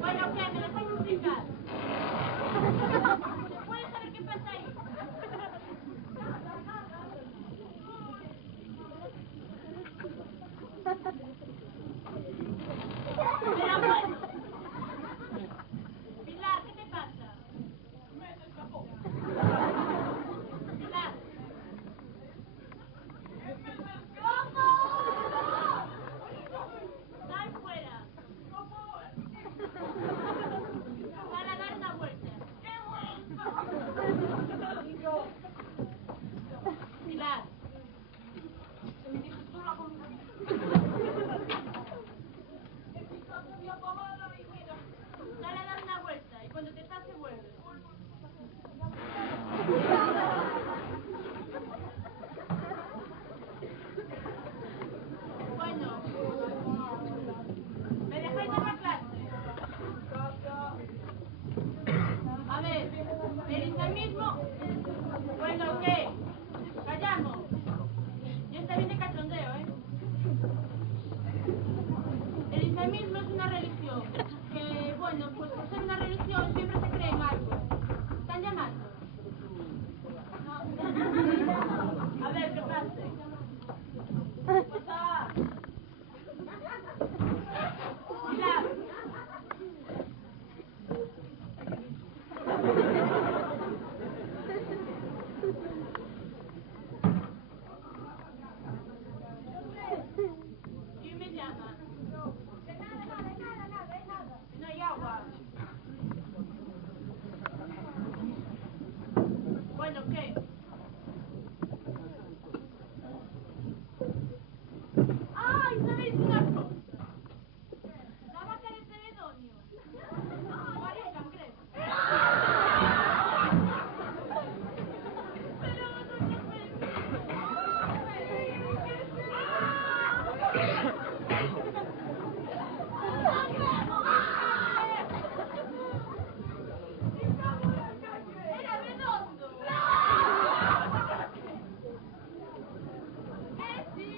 Bueno, ¿qué? ¿Me dejáis explicar? ¿Se puede saber qué pasa ahí? Pero bueno. Pilar, ¿qué te pasa? Me escapó. Pilar. Sal fuera. Sal a dar una vuelta. Pilar. Sal a dar una vuelta y cuando te pase vuelves. Bueno, ¿me dejáis dar la clase? A ver, el islamismo... Bueno, ¿qué? Callamos. Ya está bien de cachondeo, ¿eh? El islamismo es una religión que, bueno, pues por ser una religión siempre se cree en algo. ¿Están llamando? No. A ver, ¿qué pasa? Pasa. Pilar. ¿Quién me llama? De nada. No hay agua. Bueno, ¿qué? ¡Ay! ¿Sabéis una cosa? La vaca de Celedonio. María Cangrejo. Pero vosotros ¡era redondo! Sí!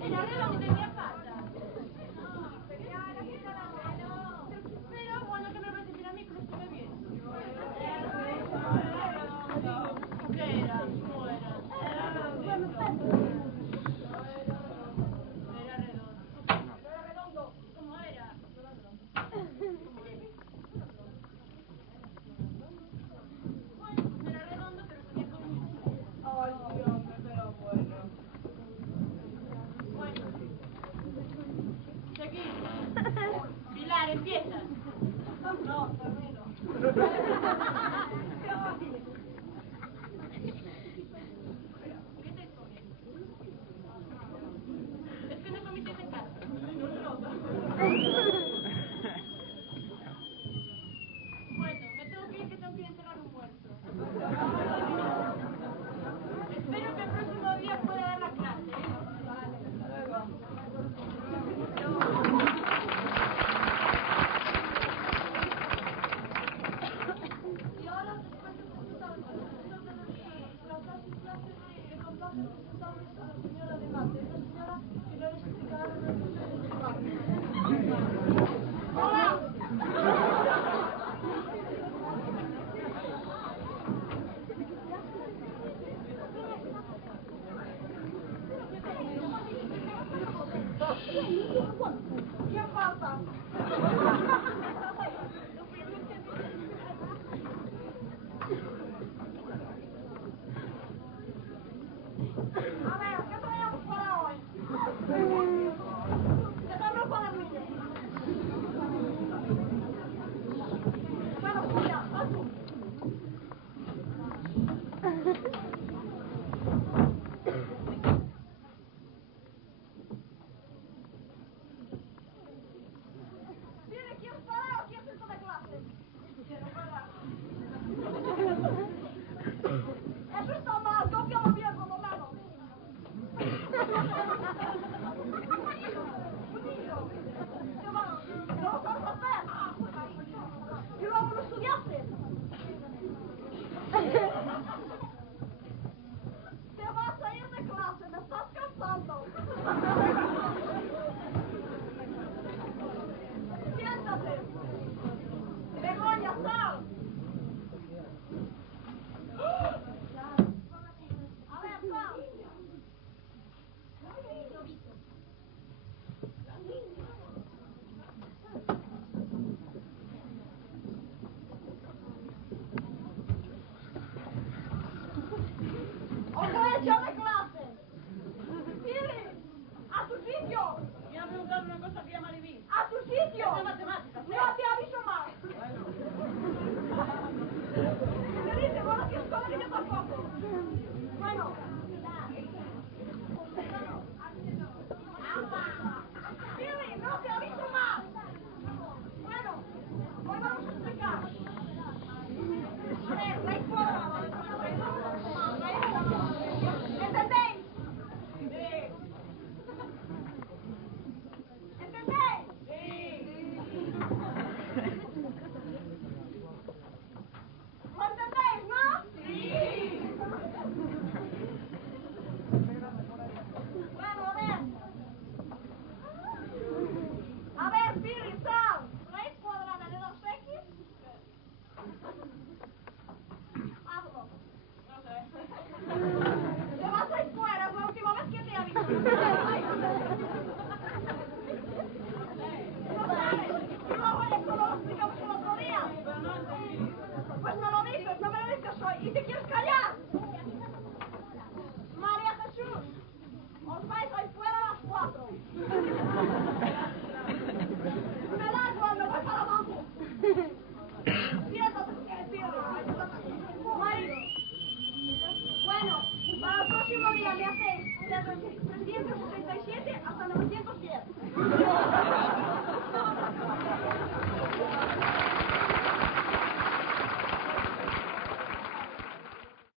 Era redondo y tenía patas. Pero bueno, que me vais a decir a mí que lo estuve viendo. ¿Qué era? ¿Cómo era? Era redondo. ¿Cómo era? Bueno, era redondo, pero tenía colmillos. Ay, Dios, pero bueno. Bueno, seguimos. Pilar, empieza. No, termino. ¿Qué te comes? Es que no comisteis en casa. Bueno, me tengo que ir, que tengo que ir a enterrar un muerto. Espero que el próximo día pueda dar la clase, ¿eh? Vale, hasta luego. Y ahora, después de presentar el profesor de la clase, le complace presentarles a la señora de mate, una señora que le explicará los procesos de mate. ¡Hola! ¿Qué pasa?